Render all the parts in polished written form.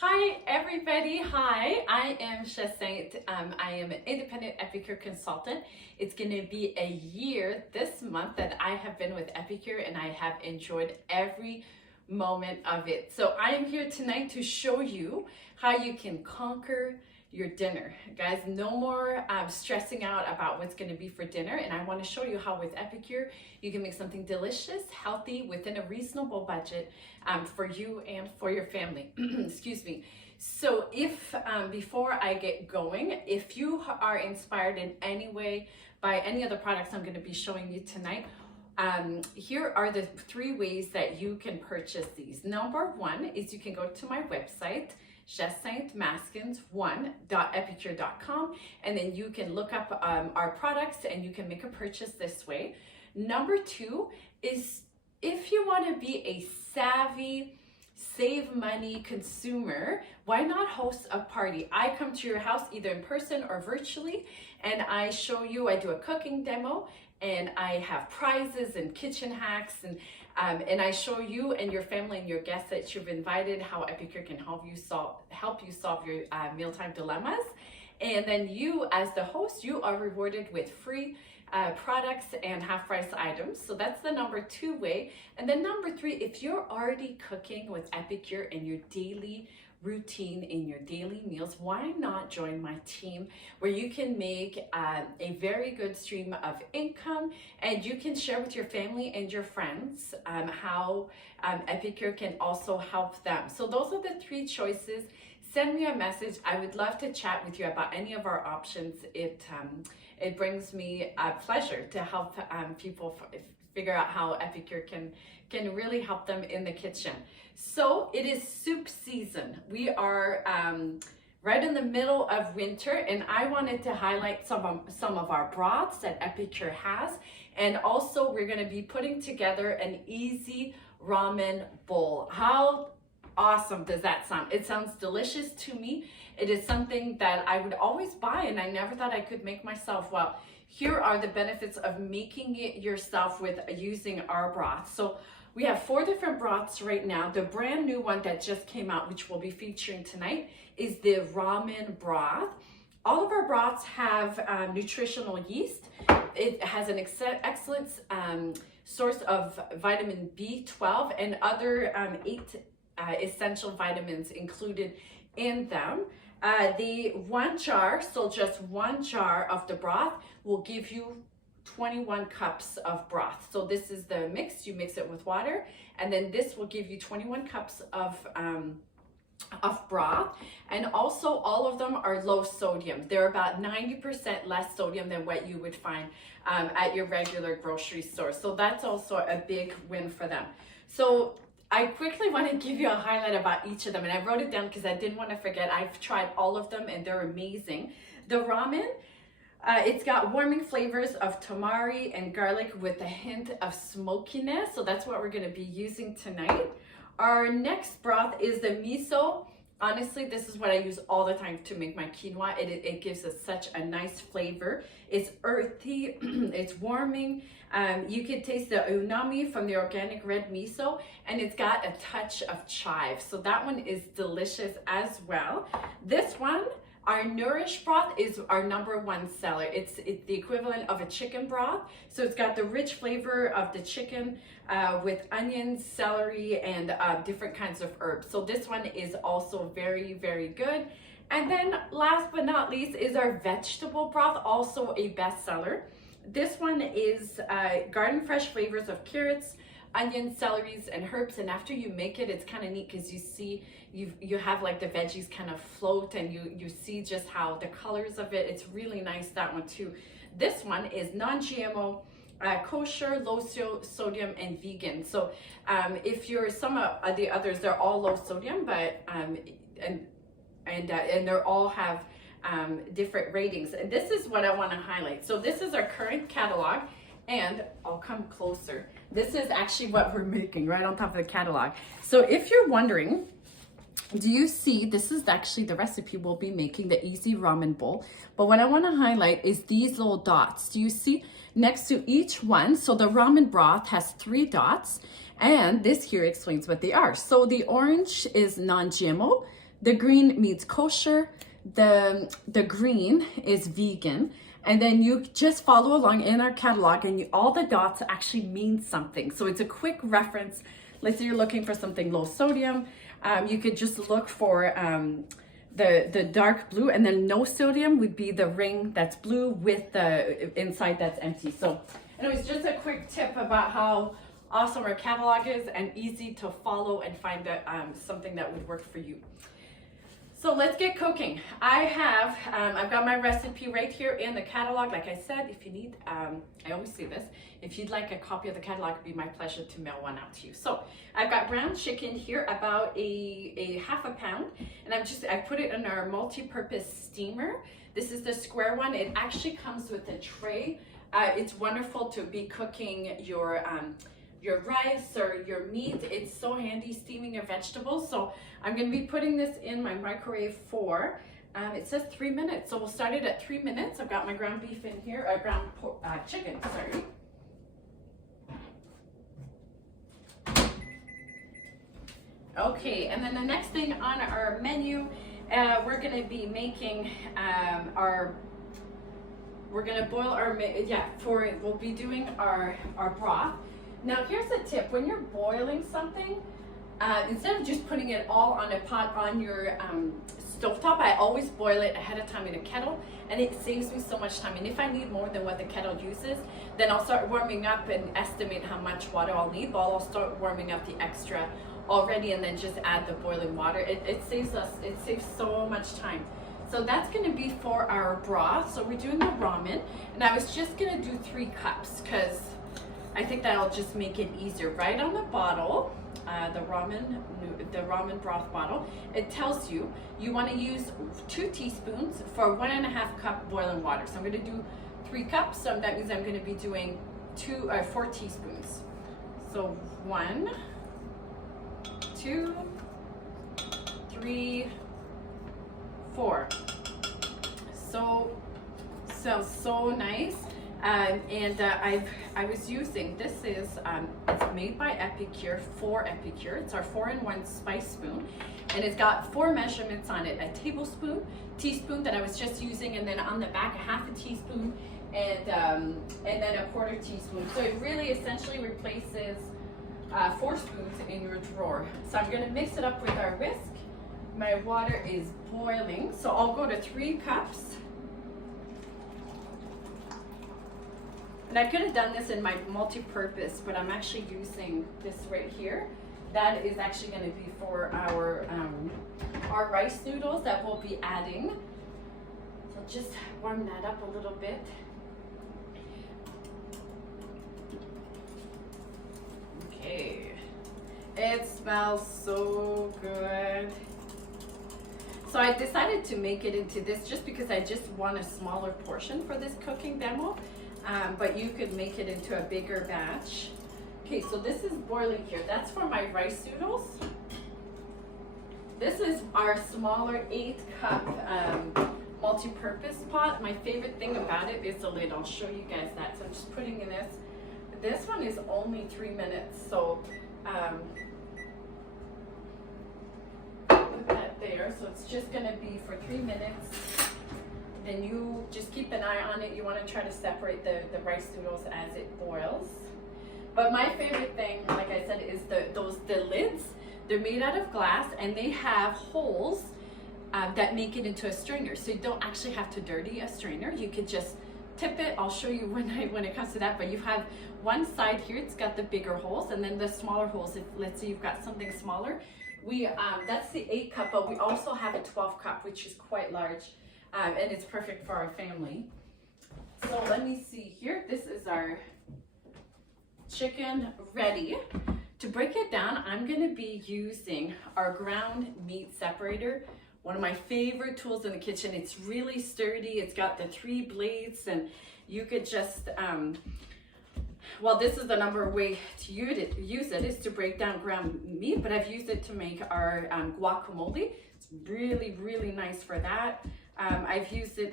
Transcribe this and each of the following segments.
Hi everybody, hi, I am Jacinthe. I am an independent Epicure consultant. It's going to be a year this month that I have been with Epicure and I have enjoyed every moment of it. So I am here tonight to show you how you can conquer your dinner. Guys, no more stressing out about what's going to be for dinner, and I want to show you how with Epicure you can make something delicious, healthy, within a reasonable budget for you and for your family. Excuse me. So if before I get going, if you are inspired in any way by any of the products I'm going to be showing you tonight, here are the 3 ways that you can purchase these. Number 1 is you can go to my website, jacinthemaskins1.epicure.com, and then you can look up our products and you can make a purchase this way. Number 2 is if you want to be a savvy, save money consumer, why not host a party? I come to your house either in person or virtually, and I show you, I do a cooking demo, and I have prizes and kitchen hacks, and I show you and your family and your guests that you've invited how Epicure can help you solve your mealtime dilemmas. And then you, as the host, you are rewarded with free products and half-price items. So that's the number 2 way. And then number 3, if you're already cooking with Epicure in your daily routine, in your daily meals, why not join my team where you can make a very good stream of income, and you can share with your family and your friends how Epicure can also help them. So those are the 3 choices. Send me a message. I would love to chat with you about any of our options. It brings me pleasure to help people figure out how Epicure can really help them in the kitchen. So it is soup season. We are right in the middle of winter, and I wanted to highlight some of our broths that Epicure has, and also we're going to be putting together an easy ramen bowl. How awesome does that sound? It sounds delicious to me. It is something that I would always buy, and I never thought I could make myself. Well, here are the benefits of making it yourself with using our broth. So we have 4 different broths right now. The brand new one that just came out, which we'll be featuring tonight, is the ramen broth. All of our broths have nutritional yeast. It has an excellent source of vitamin B12 and other 8 essential vitamins included in them. The 1 jar, so just 1 jar of the broth will give you 21 cups of broth. So this is the mix. You mix it with water, and then this will give you 21 cups of broth. And also all of them are low sodium. They're about 90% less sodium than what you would find at your regular grocery store. So that's also a big win for them. So I quickly want to give you a highlight about each of them, and I wrote it down because I didn't want to forget. I've tried all of them and they're amazing. The ramen, it's got warming flavors of tamari and garlic with a hint of smokiness, so that's what we're going to be using tonight. Our next broth is the miso. Honestly, this is what I use all the time to make my quinoa. It gives us such a nice flavor. It's earthy, it's warming. You can taste the umami from the organic red miso, and it's got a touch of chive. So that one is delicious as well. This one, our Nourish broth, is our number 1 seller. It's the equivalent of a chicken broth. So it's got the rich flavor of the chicken with onions, celery, and different kinds of herbs. So this one is also very, very good. And then last but not least is our vegetable broth, also a bestseller. This one is garden fresh flavors of carrots, onions, celeries, and herbs. And after you make it, it's kind of neat because you see you have like the veggies kind of float, and you see just how the colors of it. It's really nice, that one too. This one is non-GMO, kosher, low sodium, and vegan. So if you're some of the others, they're all low sodium, but and they all have different ratings. And this is what I want to highlight. So this is our current catalog, and I'll come closer. This is actually what we're making right on top of the catalog. So if you're wondering, do you see, this is actually the recipe we'll be making, the easy ramen bowl. But what I want to highlight is these little dots. Do you see next to each one? So the ramen broth has 3 dots, and this here explains what they are. So the orange is non-GMO, The green means kosher. The green is vegan. And then you just follow along in our catalog, and all the dots actually mean something. So it's a quick reference. Let's say you're looking for something low sodium. You could just look for the dark blue, and then no sodium would be the ring that's blue with the inside that's empty. So anyways, just a quick tip about how awesome our catalog is and easy to follow and find something that would work for you. So let's get cooking. I've got my recipe right here in the catalog. Like I said, if you need, I always say this, if you'd like a copy of the catalog, it'd be my pleasure to mail one out to you. So I've got ground chicken here, about a half a pound, and I put it in our multi-purpose steamer. This is the square one. It actually comes with a tray. It's wonderful to be cooking your rice or your meat. It's so handy steaming your vegetables. So I'm going to be putting this in my microwave for, it says 3 minutes. So we'll start it at 3 minutes. I've got my ground beef in here, chicken, sorry. Okay, and then the next thing on our menu, we're going to be making we're going to boil we'll be doing our broth. Now here's a tip: when you're boiling something, instead of just putting it all on a pot on your stovetop, I always boil it ahead of time in a kettle, and it saves me so much time. And if I need more than what the kettle uses, then I'll start warming up and estimate how much water I'll need, but I'll start warming up the extra already and then just add the boiling water. It saves so much time. So that's going to be for our broth. So we're doing the ramen, and I was just going to do 3 cups because I think that'll just make it easier. Right on the bottle, the ramen broth bottle, it tells you want to use 2 teaspoons for 1.5 cup boiling water. So I'm going to do 3 cups. So that means I'm going to be doing 4 teaspoons. So 1, 2, 3, 4. So sounds so nice. I was using, this is, it's made by Epicure, for Epicure. It's our 4-in-1 spice spoon, and it's got 4 measurements on it: a tablespoon, teaspoon that I was just using, and then on the back, a 1/2 teaspoon, and then a 1/4 teaspoon. So it really essentially replaces 4 spoons in your drawer. So I'm gonna mix it up with our whisk. My water is boiling, so I'll go to 3 cups. And I could have done this in my multi-purpose, but I'm actually using this right here. That is actually going to be for our rice noodles that we'll be adding. So just warm that up a little bit. Okay, it smells so good. So I decided to make it into this just because I just want a smaller portion for this cooking demo. But you could make it into a bigger batch. Okay, so this is boiling here. That's for my rice noodles. This is our smaller 8-cup multi-purpose pot. My favorite thing about it is the lid. I'll show you guys that. So I'm just putting in this. This one is only 3 minutes. So put that there. So it's just gonna be for 3 minutes. Then you just keep an eye on it. You want to try to separate the rice noodles as it boils. But my favorite thing, like I said, is the lids. They're made out of glass, and they have holes that make it into a strainer. So you don't actually have to dirty a strainer. You could just tip it. I'll show you when it comes to that. But you have one side here, it's got the bigger holes, and then the smaller holes. If let's say you've got something smaller, that's the 8-cup, but we also have a 12-cup, which is quite large. And it's perfect for our family. So let me see here. This is our chicken ready. To break it down, I'm going to be using our ground meat separator, one of my favorite tools in the kitchen. It's really sturdy. It's got the 3 blades, and you could just, well, this is the number way to use it is to break down ground meat, but I've used it to make our guacamole. It's really, really nice for that. I've used it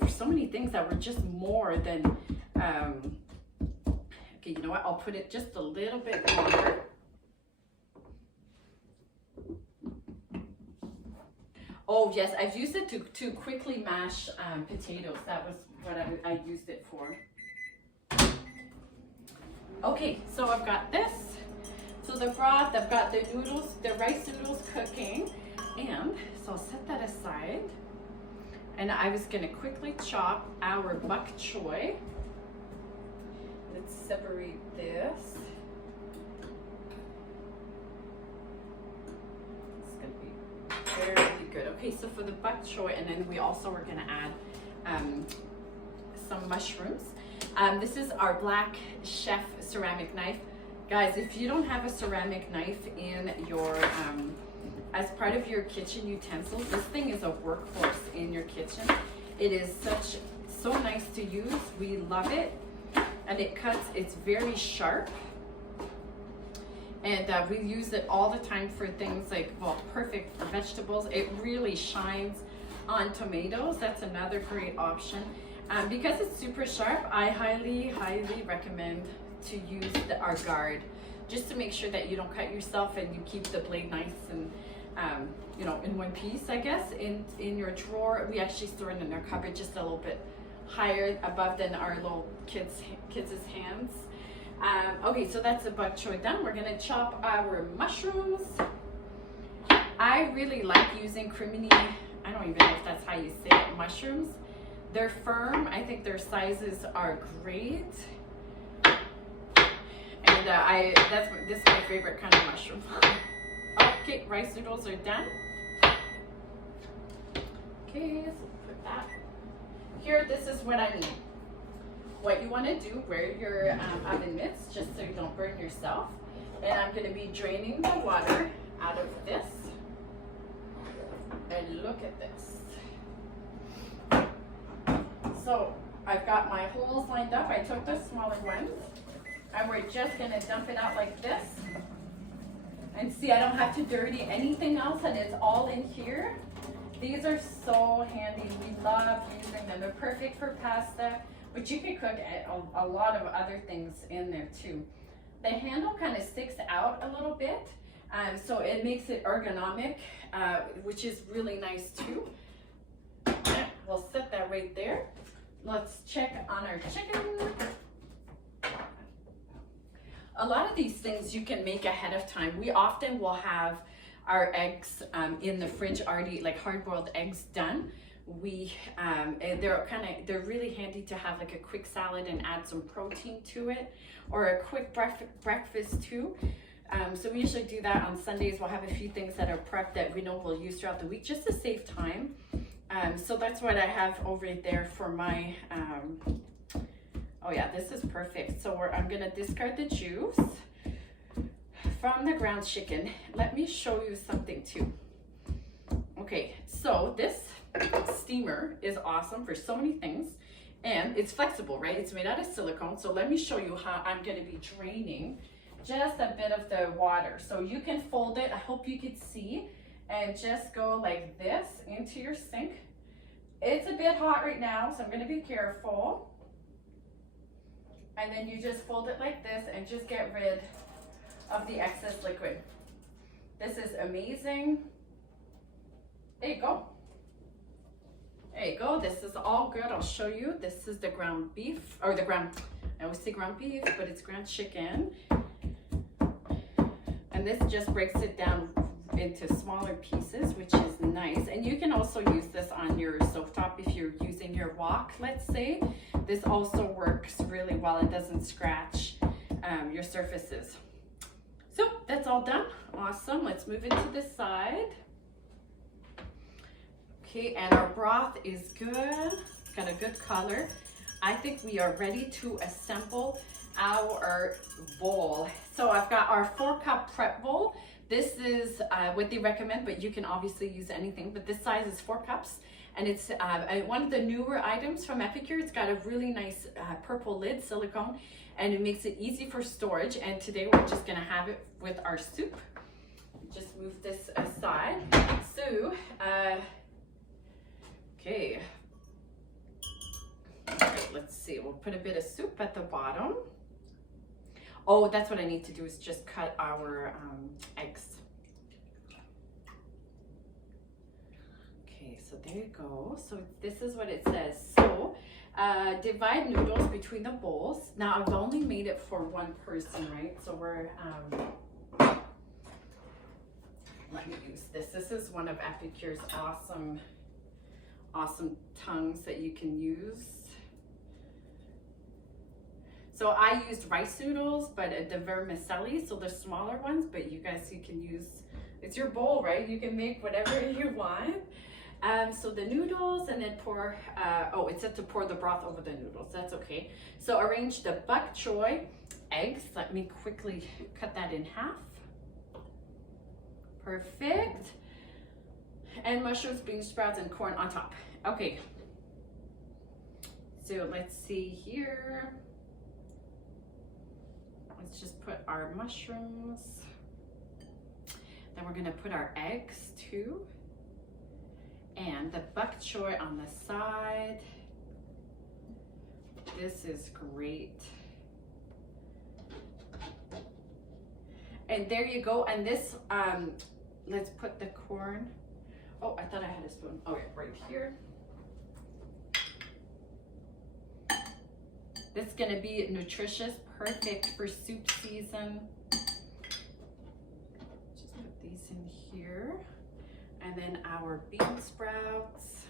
for so many things that were just more than, okay, you know what? I'll put it just a little bit longer. Oh yes, I've used it to quickly mash potatoes. That was what I used it for. Okay, so I've got this. So the broth, I've got the noodles, the rice noodles cooking. And so I'll set that aside. And I was gonna quickly chop our bok choy. Let's separate this. It's gonna be very good. Okay, so for the bok choy, and then we also are gonna add some mushrooms. This is our Black Chef ceramic knife. Guys, if you don't have a ceramic knife in your, as part of your kitchen utensils, this thing is a workhorse in your kitchen. It is so nice to use. We love it. And it cuts, it's very sharp. And we use it all the time for things like, well, perfect for vegetables. It really shines on tomatoes. That's another great option. Because it's super sharp, I highly recommend to use our guard, just to make sure that you don't cut yourself and you keep the blade nice and you know, in one piece, I guess, in your drawer. We actually store it in our cupboard just a little bit higher above than our little kids' hands. Okay, so that's the bok choy done. We're gonna chop our mushrooms. I really like using crimini, I don't even know if that's how you say it, mushrooms. They're firm. I think their sizes are great. And this is my favorite kind of mushroom. Okay, rice noodles are done. Okay, so put that here. This is what I need. What you want to do, wear your oven mitts just so you don't burn yourself. And I'm going to be draining the water out of this. And look at this. So I've got my holes lined up. I took the smaller ones and we're just going to dump it out like this. And see, I don't have to dirty anything else and it's all in here. These are so handy. We love using them. They're perfect for pasta, but you can cook a lot of other things in there too. The handle kind of sticks out a little bit, so it makes it ergonomic, which is really nice too. We'll set that right there. Let's check on our chicken. A lot of these things you can make ahead of time. We often will have our eggs in the fridge already, like hard-boiled eggs done. They're really handy to have like a quick salad and add some protein to it, or a quick breakfast too. So we usually do that on Sundays. We'll have a few things that are prepped that we know we'll use throughout the week just to save time. So that's what I have over there for my, oh yeah, this is perfect. So I'm gonna discard the juice from the ground chicken. Let me show you something too. Okay, so this steamer is awesome for so many things, and it's flexible, right? It's made out of silicone. So let me show you how I'm gonna be draining just a bit of the water. So you can fold it, I hope you could see, and just go like this into your sink. It's a bit hot right now, so I'm gonna be careful. And then you just fold it like this and just get rid of the excess liquid. This is amazing. There you go. There you go. This is all good. I'll show you. This is the ground beef, or the ground, I always say ground beef, but it's ground chicken. And this just breaks it down into smaller pieces, which is nice. And you can also use this on your stovetop if you're using your wok, let's say. This also works really well. It doesn't scratch your surfaces. So that's all done. Awesome. Let's move it to the side. Okay, and our broth is good. It's got a good color. I think we are ready to assemble our bowl. So I've got our 4-cup prep bowl. This is what they recommend, but you can obviously use anything. But this size is 4 cups, and it's one of the newer items from Epicure. It's got a really nice purple lid, silicone, and it makes it easy for storage. And today we're just gonna have it with our soup. Just move this aside. So, okay. All right, let's see. We'll put a bit of soup at the bottom. Oh, that's what I need to do, is just cut our eggs. so there you go. So this is what it says. So divide noodles between the bowls. Now I've only made it for one person, right? So we're let me use this. This is one of Epicure's awesome tongues that you can use. So I used rice noodles, but the vermicelli, so the smaller ones, but you can use, it's your bowl, right? You can make whatever you want. So the noodles, and then pour, oh, it said to pour the broth over the noodles. That's okay. So arrange the bok choy eggs. Let me quickly cut that in half. Perfect. And mushrooms, bean sprouts, and corn on top. Okay. So let's see here. Let's just put our mushrooms. Then we're gonna put our eggs too. And the bok choy on the side. This is great. And there you go. And this, let's put the corn. Oh, I thought I had a spoon. Oh, yeah, right here. This is gonna be nutritious, perfect for soup season. Just put these in here. And then our bean sprouts.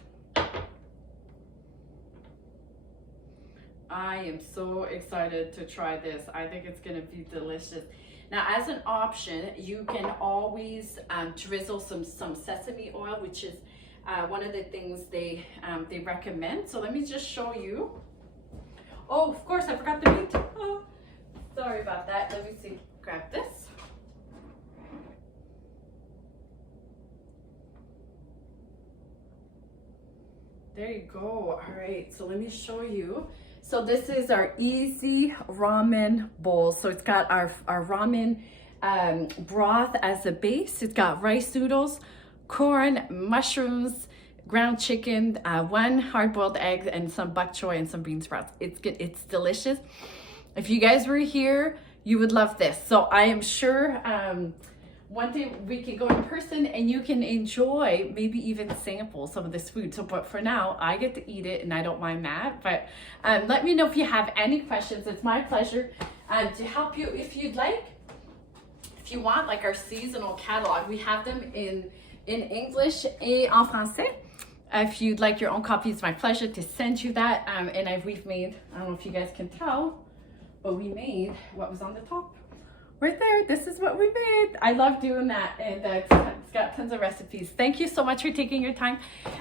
I am so excited to try this. I think it's gonna be delicious. Now, as an option, you can always drizzle some sesame oil, which is one of the things they recommend. So let me just show you. Oh, of course, I forgot the meat. Oh, sorry about that. Let me see. Grab this. There you go. All right, so let me show you. So this is our easy ramen bowl. So it's got our ramen broth as a base. It's got rice noodles, corn, mushrooms, ground chicken, one hard-boiled egg, and some bok choy and some bean sprouts. It's good. It's delicious. If you guys were here, you would love this. So I am sure one day we can go in person and you can enjoy, maybe even sample some of this food. So, but for now, I get to eat it and I don't mind that. But let me know if you have any questions. It's my pleasure to help you if you'd like. If you want, like our seasonal catalog, we have them in English et en français. If you'd like your own copy, it's my pleasure to send you that. And we've made, I don't know if you guys can tell, but we made what was on the top. Right there, this is what we made. I love doing that, and it's got tons of recipes. Thank you so much for taking your time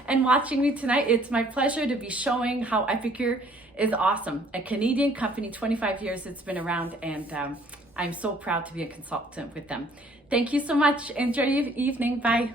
and watching me tonight. It's my pleasure to be showing how Epicure is awesome. A Canadian company, 25 years it's been around, and I'm so proud to be a consultant with them. Thank you so much. Enjoy your evening. Bye.